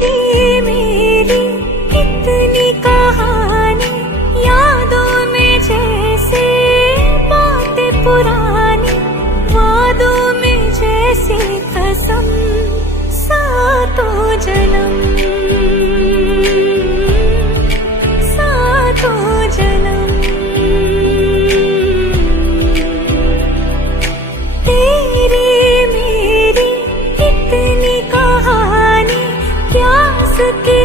तेरी मेरी कितनी कहानी, यादों में जैसे बातें पुरानी, वादों में जैसी कसम, सातों जन्म, सातों जन्म। तेरी मेरी कितनी कहानी, प्यास की